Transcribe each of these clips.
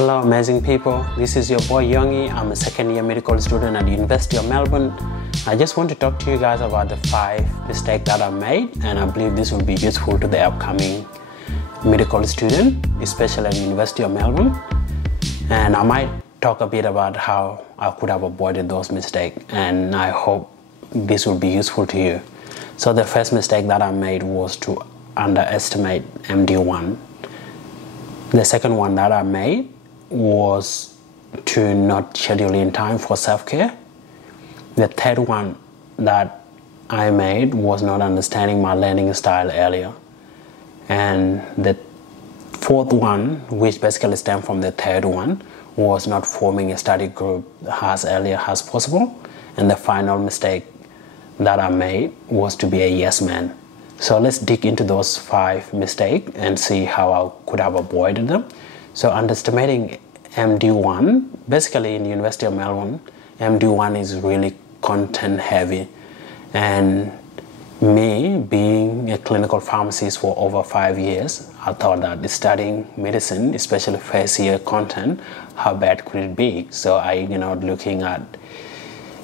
Hello amazing people, this is your boy Yongi. I'm a second year medical student at the University of Melbourne. I just want to talk to you guys about the 5 mistakes that I made, and I believe this will be useful to the upcoming medical student, especially at the University of Melbourne. And I might talk a bit about how I could have avoided those mistakes, and I hope this will be useful to you. So the first mistake that I made was to underestimate MD1. The second one that I made was to not schedule in time for self-care. The third one that I made was not understanding my learning style earlier. And the fourth one, which basically stemmed from the third one, was not forming a study group as earlier as possible. And the final mistake that I made was to be a yes man. So let's dig into those 5 mistakes and see how I could have avoided them. So underestimating MD1, basically in the University of Melbourne, MD1 is really content heavy. And me being a clinical pharmacist for over 5 years, I thought that studying medicine, especially first year content, how bad could it be? So I, looking at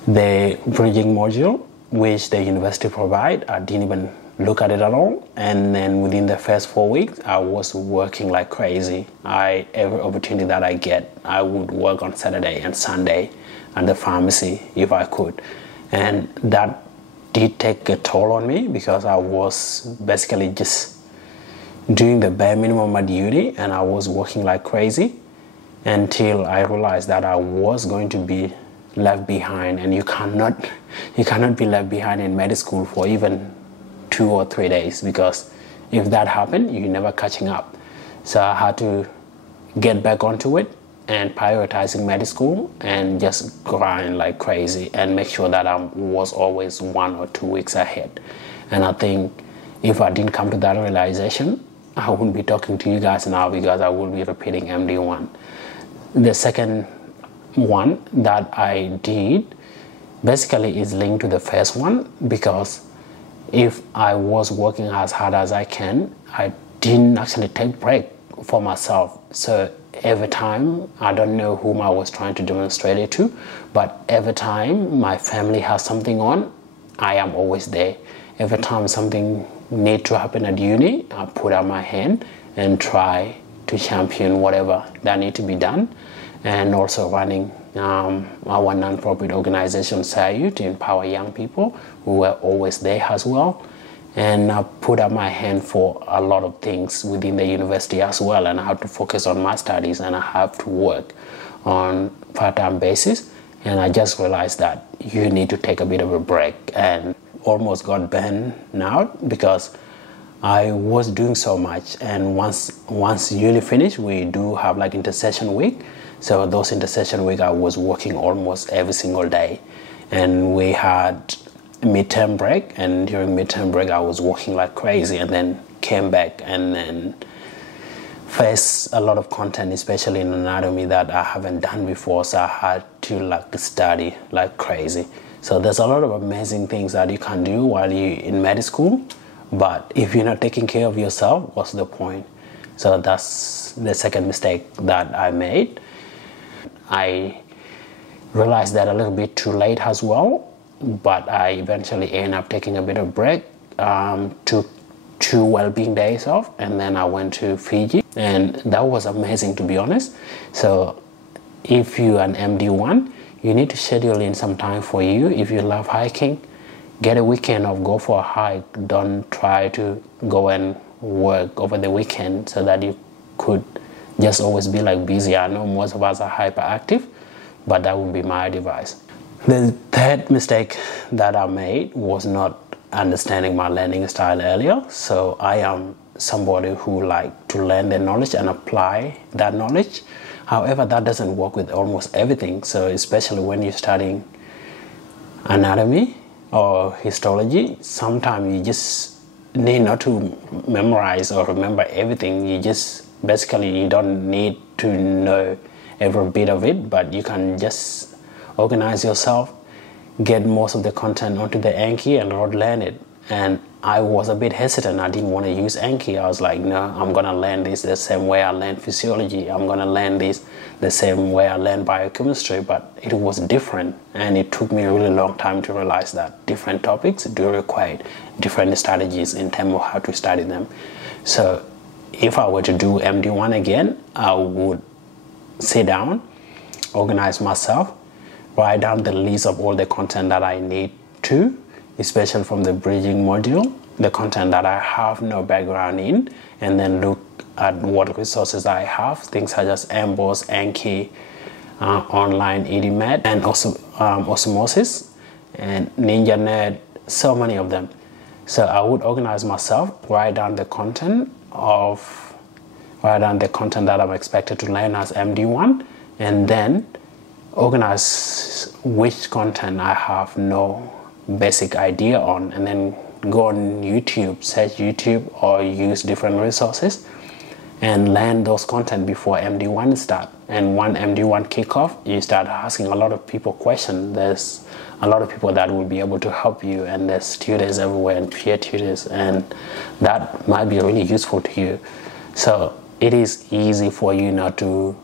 the bridging module, which the university provide, I didn't even look at it at all. And then within the first 4 weeks, I was working like crazy. Every opportunity that I get, I would work on Saturday and Sunday at the pharmacy if I could. And that did take a toll on me because I was basically just doing the bare minimum at duty, and I was working like crazy until I realized that I was going to be left behind. And you cannot be left behind in med school for even 2 or 3 days, because if that happened, you're never catching up. So I had to get back onto it and prioritizing med school and just grind like crazy and make sure that I was always 1 or 2 weeks ahead. And I think if I didn't come to that realization, I wouldn't be talking to you guys now, because I will be repeating MD1. The second one that I did basically is linked to the first one, because if I was working as hard as I can, I didn't actually take break for myself. So every time, I don't know whom I was trying to demonstrate it to, but every time my family has something on, I am always there. Every time something needs to happen at uni, I put out my hand and try to champion whatever that needs to be done. And also running our non-profit organization, SAYU, to empower young people who were always there as well. And I put up my hand for a lot of things within the university as well, and I have to focus on my studies, and I have to work on part-time basis. And I just realized that you need to take a bit of a break, and almost got burned out because I was doing so much. And once uni finished, we do have like intercession week. So those intercession week, I was working almost every single day, and we had midterm break, and during midterm break I was working like crazy, and then came back and then faced a lot of content, especially in anatomy, that I haven't done before. So I had to study like crazy. So there's a lot of amazing things that you can do while you're in med school, but if you're not taking care of yourself, what's the point? So that's the second mistake that I made. I realized that a little bit too late as well, but I eventually ended up taking a bit of break, took 2 well-being days off, and then I went to Fiji, and that was amazing, to be honest. So if you're an MD1, you need to schedule in some time for you. If you love hiking, get a weekend off, go for a hike. Don't try to go and work over the weekend so that you could just always be busy. I know most of us are hyperactive, but that would be my advice. The third mistake that I made was not understanding my learning style earlier. So I am somebody who like to learn the knowledge and apply that knowledge. However, that doesn't work with almost everything. So especially when you're studying anatomy or histology, sometimes you just need not to memorize or remember everything. You don't need to know every bit of it, but you can just organize yourself, get most of the content onto the Anki and learn it. and I was a bit hesitant. I didn't want to use Anki. I was like, no, I'm gonna learn this the same way I learned physiology. I'm gonna learn this the same way I learned biochemistry, but it was different, and it took me a really long time to realize that different topics do require different strategies in terms of how to study them. So if I were to do MD1 again, I would sit down, organize myself, write down the list of all the content that I need to, especially from the bridging module, the content that I have no background in, and then look at what resources I have, things such as Emboss, Anki, online EDMed, and also Osmosis, and NinjaNet, so many of them. So I would organize myself, write down the content that I'm expected to learn as MD1, and then organize which content I have no basic idea on, and then go on YouTube, search YouTube, or use different resources and learn those content before MD1 start. And when MD1 kick off, you start asking a lot of people questions. There's a lot of people that will be able to help you, and there's tutors everywhere and peer tutors, and that might be really useful to you. So it is easy for you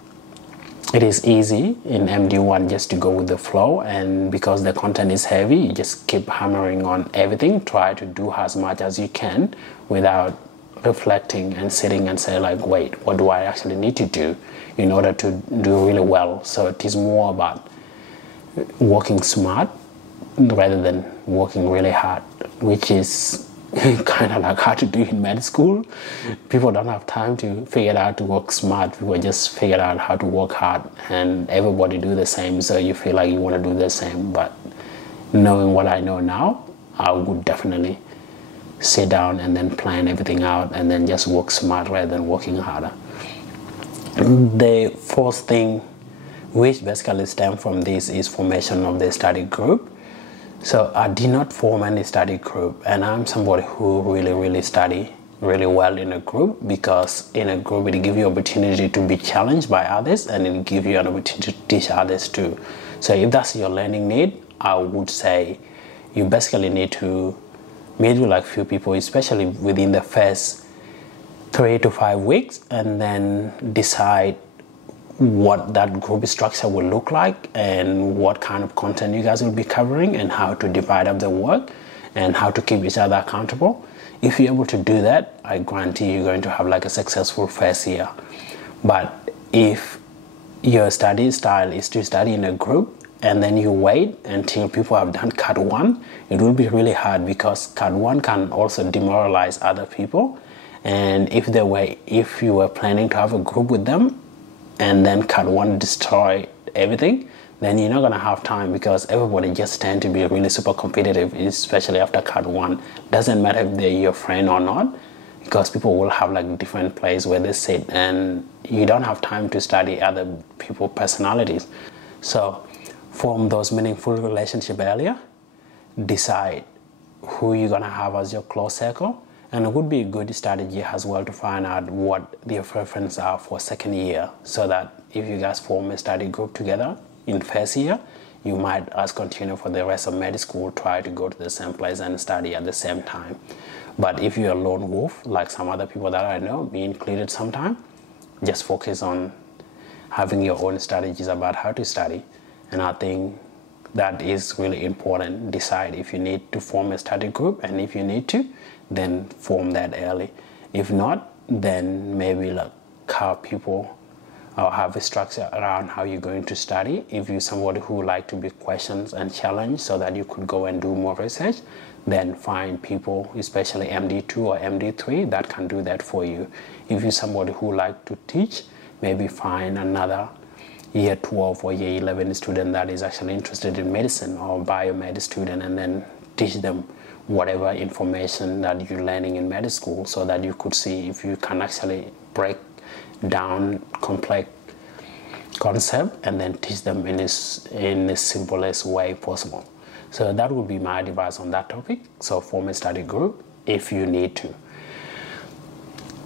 it is easy in MD1 just to go with the flow, and because the content is heavy, you just keep hammering on everything. Try to do as much as you can without reflecting and sitting and say like, wait, what do I actually need to do in order to do really well? So it is more about working smart rather than working really hard, which is kind of like hard to do in med school. People don't have time to figure out to work smart. People just figure out how to work hard, and everybody do the same, so you feel like you want to do the same. But knowing what I know now, I would definitely sit down and then plan everything out and then just work smart rather than working harder. The fourth thing, which basically stems from this, is formation of the study group. So I did not form any study group, and I'm somebody who really study really well in a group, because in a group it gives you opportunity to be challenged by others, and it gives you an opportunity to teach others too. So if that's your learning need, I would say you basically need to meet with like few people, especially within the first 3 to 5 weeks, and then decide what that group structure will look like and what kind of content you guys will be covering, and how to divide up the work and how to keep each other accountable. If you're able to do that, I guarantee you're going to have like a successful first year. But if your study style is to study in a group and then you wait until people have done cut 1, it will be really hard, because cut 1 can also demoralize other people. And if you were planning to have a group with them, and then cut 1 destroy everything, then you're not going to have time, because everybody just tend to be really super competitive, especially after cut 1. Doesn't matter if they're your friend or not, because people will have like different places where they sit, and you don't have time to study other people's personalities. So form those meaningful relationships earlier, decide who you're going to have as your close circle. And it would be a good strategy as well to find out what their preferences are for second year, so that if you guys form a study group together in first year, you might, as continue for the rest of med school, try to go to the same place and study at the same time. But if you're a lone wolf, like some other people that I know, me included sometime, just focus on having your own strategies about how to study. And I think that is really important. Decide if you need to form a study group, and if you need to, then form that early. If not, then maybe like have people or have a structure around how you're going to study. If you're somebody who like to be questioned and challenged so that you could go and do more research, then find people, especially MD2 or MD3, that can do that for you. If you're somebody who like to teach, maybe find another year 12 or year 11 student that is actually interested in medicine or biomed student, and then teach them whatever information that you're learning in med school, so that you could see if you can actually break down complex concept and then teach them in the simplest way possible. So that would be my advice on that topic. So form a study group if you need to.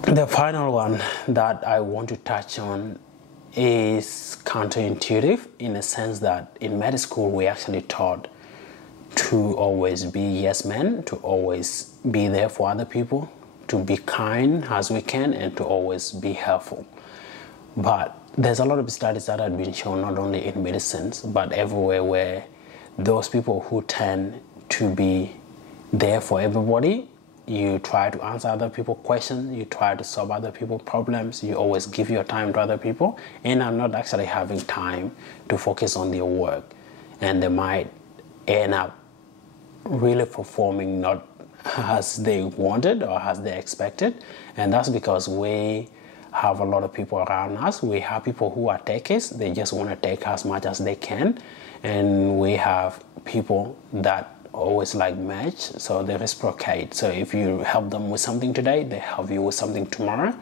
The final one that I want to touch on is counterintuitive, in the sense that in med school we actually taught to always be yes men, to always be there for other people, to be kind as we can, and to always be helpful. But there's a lot of studies that have been shown, not only in medicines, but everywhere, where those people who tend to be there for everybody, you try to answer other people's questions, you try to solve other people's problems, you always give your time to other people, and are not actually having time to focus on their work. And they might end up really performing not as they wanted or as they expected. And that's because we have a lot of people around us. We have people who are takers, they just want to take as much as they can. And we have people that always like match, so they reciprocate. So if you help them with something today, they help you with something tomorrow.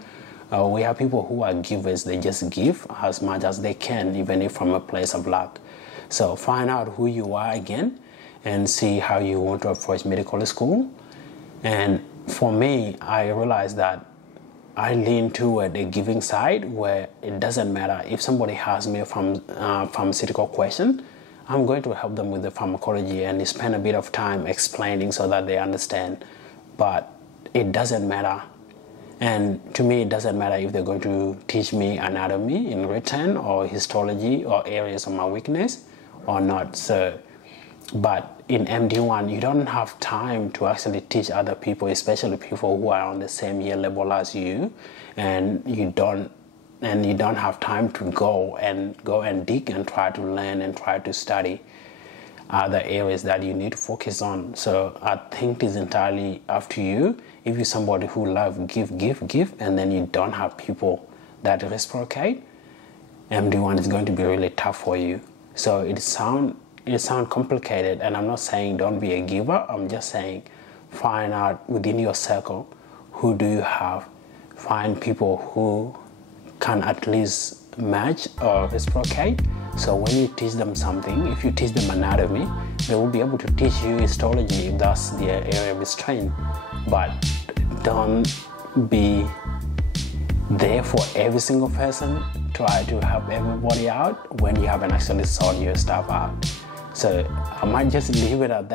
We have people who are givers, they just give as much as they can, even if from a place of lack. So find out who you are again and see how you want to approach medical school. And for me, I realized that I lean toward the giving side, where it doesn't matter if somebody has me from pharmaceutical question, I'm going to help them with the pharmacology and spend a bit of time explaining so that they understand. But it doesn't matter. And to me, it doesn't matter if they're going to teach me anatomy in written or histology or areas of my weakness or not. So, but in MD1, you don't have time to actually teach other people, especially people who are on the same year level as you, and you don't have time to go and dig and try to learn and try to study other areas that you need to focus on. So I think it's entirely up to you. If you're somebody who loves give, and then you don't have people that reciprocate, MD1 is going to be really tough for you. So it sounds complicated, and I'm not saying don't be a giver. I'm just saying find out within your circle, who do you have? Find people who can at least match or reciprocate. So when you teach them something, if you teach them anatomy, they will be able to teach you histology if that's their area of strength. But don't be there for every single person. Try to help everybody out when you haven't actually sorted your stuff out. So I might just leave it at that.